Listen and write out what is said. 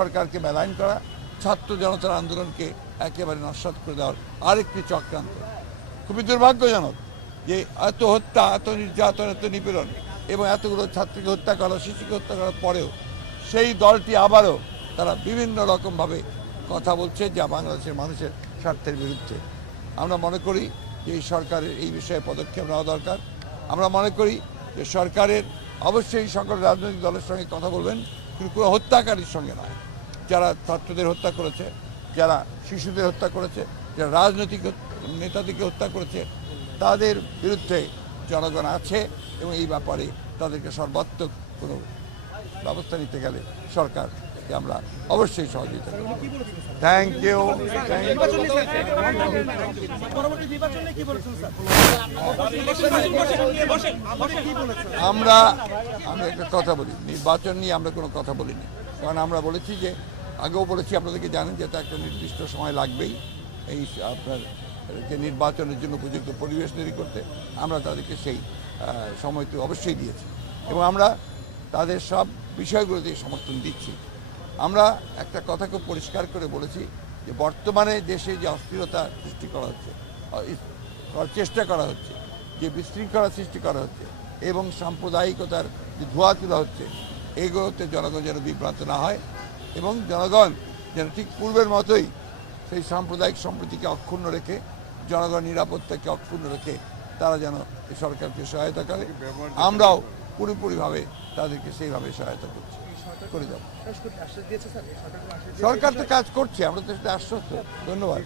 সরকারকে বেলাইন করা, ছাত্র জনতার আন্দোলনকে একেবারে নস্যাৎ করে দেওয়ার আরেকটি চক্রান্ত। খুবই দুর্ভাগ্যজনক যে এত হত্যা, এত নির্যাতন, এত নিপীড়ন এবং এতগুলো ছাত্রীকে হত্যা করা, শিশুকে হত্যা করার পরেও সেই দলটি আবারও তারা বিভিন্ন রকমভাবে কথা বলছে যা বাংলাদেশের মানুষের স্বার্থের বিরুদ্ধে। আমরা মনে করি যে এই সরকারের এই বিষয়ে পদক্ষেপ নেওয়া দরকার। আমরা মনে করি যে সরকারের অবশ্যই সকল রাজনৈতিক দলের সঙ্গে কথা বলবেন, কিন্তু কোনো হত্যাকারীর সঙ্গে নয়। যারা ছাত্রদের হত্যা করেছে, যারা শিশুদের হত্যা করেছে, যারা রাজনৈতিক নেতাদেরকে হত্যা করেছে, তাদের বিরুদ্ধে জনগণ আছে এবং এই ব্যাপারে তাদেরকে সর্বাত্মক কোনো ব্যবস্থা নিতে গেলে সরকারকে আমরা অবশ্যই সহযোগিতা করব। Thank you. আমি একটা কথা বলি, নির্বাচন নিয়ে আমরা কোনো কথা বলিনি, কারণ আমরা বলেছি যে আগেও বলেছি, আপনাদেরকে জানেন যে এটা একটা নির্দিষ্ট সময় লাগবেই এই আপনার যে নির্বাচনের জন্য উপযুক্ত পরিবেশ তৈরি করতে। আমরা তাদেরকে সেই সময়টি অবশ্যই দিয়েছি এবং আমরা তাদের সব বিষয়গুলোতে সমর্থন দিচ্ছি। আমরা একটা কথা খুব পরিষ্কার করে বলেছি যে বর্তমানে দেশে যে অস্থিরতা সৃষ্টি করা হচ্ছে, চেষ্টা করা হচ্ছে, যে বিশৃঙ্খলা সৃষ্টি করা হচ্ছে এবং সাম্প্রদায়িকতার যে ধোঁয়া তোলা হচ্ছে, এগুলোতে জনগণ যেন বিভ্রান্ত না হয় এবং জনগণ যেন ঠিক পূর্বের মতোই সেই সাম্প্রদায়িক সম্প্রীতিকে অক্ষুণ্ণ রেখে, জনগণ নিরাপত্তাকে অক্ষুণ্ণ রেখে তারা যেন এই সরকারকে সহায়তা করে। আমরাও পুরোপুরিভাবে তাদেরকে সেইভাবে সহায়তা করছি, করে যাব। সরকার তো কাজ করছে, আমরা তো সেটা আশ্বস্ত। ধন্যবাদ।